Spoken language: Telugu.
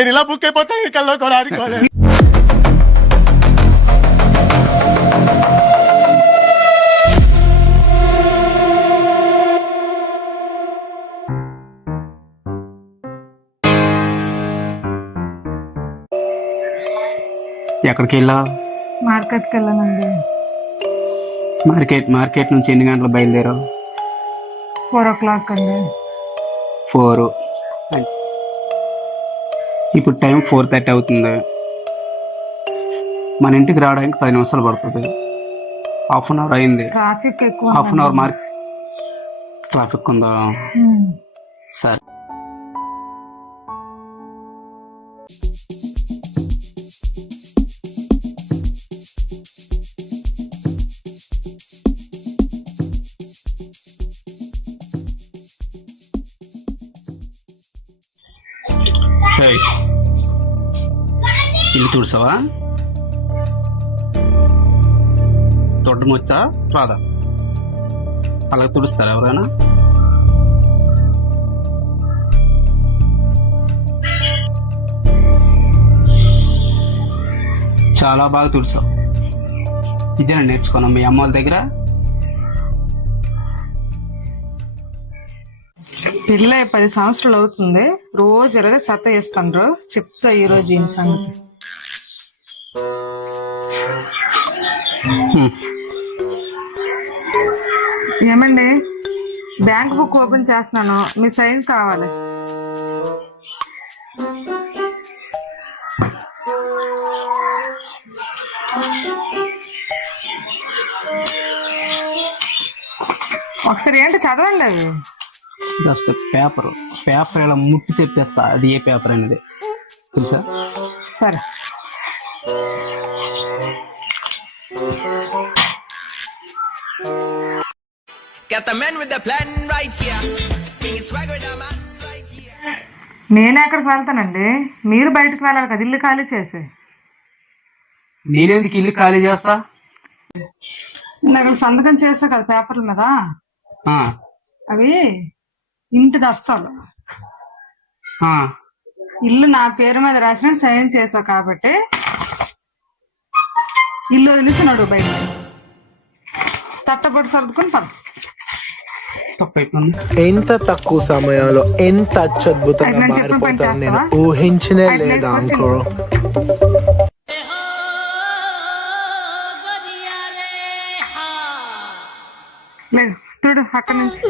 నేను ఇలా బుక్ అయిపోతాను కల్లో కూడా ఆడుకోలేదు. ఎక్కడికి వెళ్ళావు? మార్కెట్కి వెళ్ళానండి. మార్కెట్ నుంచి ఎన్ని గంటలు బయలుదేరావు? 4 o'clock అండి. 4. ఇప్పుడు టైం 4:30 అవుతుంది. మన ఇంటికి రావడానికి 10 నిమిషాలు పడుతుంది. హాఫ్ అన్ అవర్ అయింది. ట్రాఫిక్ ఎక్కువ. హాఫ్ అన్ అవర్ ట్రాఫిక్ ఉందా? సరే. ఇల్లు తుడిసావా? తొడ్డం వచ్చా రాదా? అలా తుడుస్తారా ఎవరైనా? చాలా బాగా తుడిసావు. ఇదేనా నేర్చుకున్నాం మీ అమ్మ వాళ్ళ దగ్గర? పిల్ల 10 సంవత్సరాలు అవుతుంది. రోజు ఇలాగే సత్త ఇస్తాను. చెప్తా ఈ రోజు ఈ సంగతి. ఏమండి, బ్యాంక్ బుక్ ఓపెన్ చేస్తున్నాను, మీ సైన్ కావాలి. ఒకసారి ఏంటి చదవండి. అది జస్ట్ పేపర్ ఇలా ముట్టి చెప్పేస్తా అది ఏ పేపర్ అనేది తెలుసా? సరే. నేను ఎక్కడికి వెళ్తానండి? మీరు బయటకు వెళ్ళాలి కదా, ఇల్లు ఖాళీ చేసి. నేనెందుకు ఇల్లు ఖాళీ చేస్తా? అక్కడ సంతకం చేస్తా కదా పేపర్ల మీద. అవి ఇంటి దస్తాలు. ఇల్లు నా పేరు మీద రాసిన సైన్ చేసావు కాబట్టి ఇల్లు వదిలిసినాడు బయట. తట్టబొట్టు సర్దుకొని పద. ఎంత తక్కువ సమయంలో ఎంత అత్యద్భుతంగా మారిపోతాను నేను ఊహించనే లేదా అంకుల్. లేదు చూడు, అక్కడి నుంచి